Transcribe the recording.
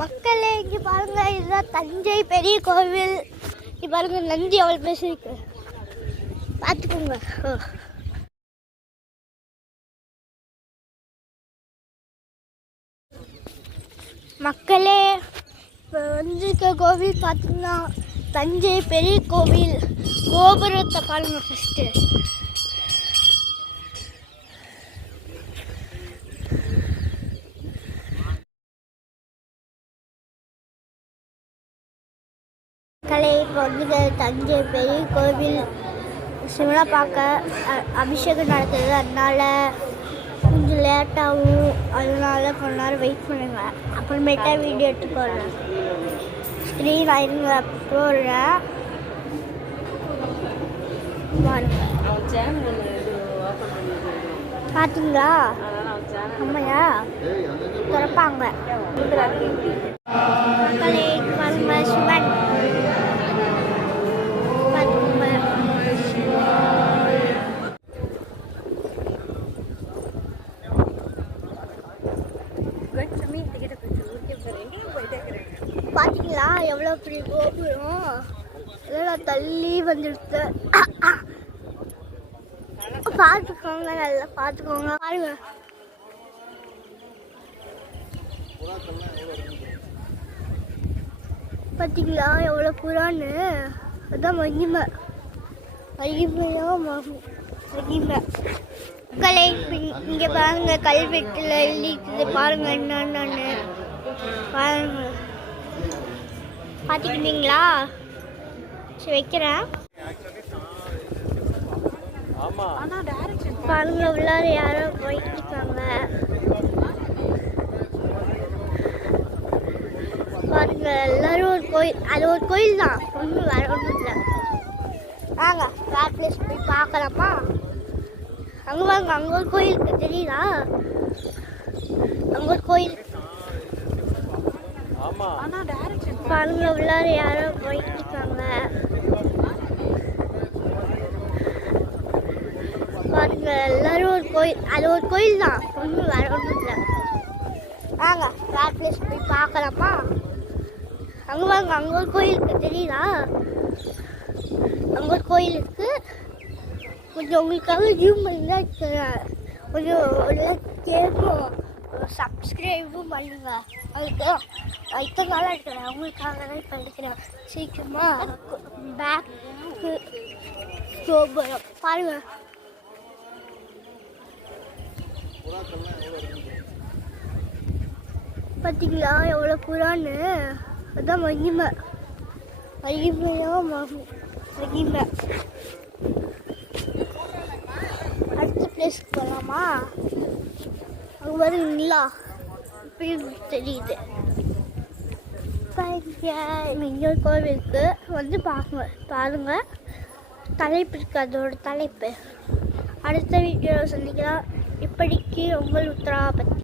மக்களே இங்கே பாருங்க, இதுதான் தஞ்சை பெரிய கோவில். இங்கே பாருங்க, நந்தி அவள் பேசிருக்கு, பார்த்துக்கோங்க. மக்களே இப்போ வந்திருக்க கோவில் பார்த்தீங்கன்னா தஞ்சை பெரிய கோவில். கோபுரத்தை பாருங்க ஃபஸ்ட்டு. மக்களே இப்போ வந்து தஞ்சை பெரிய கோவில் சிவனை பார்க்க அபிஷேகம் நடக்குது. அதனால கொஞ்சம் லேட்டாகும், அதனால கொஞ்ச நேரம் வெயிட் பண்ணுங்க. அப்புறமேட்டா வீடியோ எடுத்து போடுறேன். ஸ்க்ரீன் ஆயிருங்க போடுறேன் பாருங்க. பார்த்தீங்களா? ஆமையா திறப்பாங்க. மக்களே பாருங்க, சிவன் பார்த்தீங்களா எவ்வளோ பெரிய கோபுரம். இதெல்லாம் தள்ளி வந்துடுது. பார்த்துக்கோங்க, நல்லா பார்த்துக்கோங்க. பாருங்க, பார்த்தீங்களா எவ்வளோ புறான்னு. அதுதான் மகிமை, மகிமையோ மகிமை. மக்களை இங்கே பாருங்க, கல்வெட்டில் எழுதிக்குது பாருங்க என்னன்னு பாருங்க. பார்த்துக்கிட்டீங்களா? சரி வைக்கிறேன். பாருங்க, உள்ளார யாரோ போயிட்டு இருக்காங்க. பாருங்க, எல்லாரும் ஒரு கோயில், அது ஒரு கோயில் தான், ஒன்றும் வேற ஒன்றும் இல்லை. வாங்க வேற பிளேஸ் போய் பார்க்கலாமா? அங்கே வாங்க, அங்கே ஒரு கோயில் இருக்கு, தெரியுதா? அங்கே ஒரு கோயில். பாருங்க, உள்ளார யாரோ போயிட்டு இருக்காங்க. பாருங்க, எல்லாரும் ஒரு கோயில், அது ஒரு கோயில் தான், ஒன்றும் வேற ஒன்றும் இல்லை. வாங்க வேற பிளேஸ் போய் பார்க்கலாமா? அங்கே வாங்க, அங்கே ஒரு கோயில் இருக்கு, தெரியுதா? அங்கே ஒரு கோயில் இருக்கு. கொஞ்சம் உங்களுக்காக ஜூம் பண்ணி கொஞ்சம் கேட்கும், சப்ஸ்கிரைபும் பண்ணுங்க. அதுக்கு இத்தனை நாளாக இருக்கிறேன், அவங்களுக்காக தான் இப்போ எடுக்கிறேன். சீக்கிரமா பேக்கு கோபுரம் பாருங்க. பார்த்தீங்களா எவ்வளோ புறான்னு. அதுதான் மகிமை, மகிமையோ மகிமை. அடுத்த பிளேஸ்க்கு போகலாமா? அங்கே வருங்களா இப்படி தெரியுது. இன்னொரு கோவிலுக்கு வந்து பாருங்க. தலைப்பு இருக்கு, அதோட தலைப்பு. அடுத்த வீடியோ சந்திக்கலாம். இப்படிக்கு உங்கள் உத்தரா பத்தி.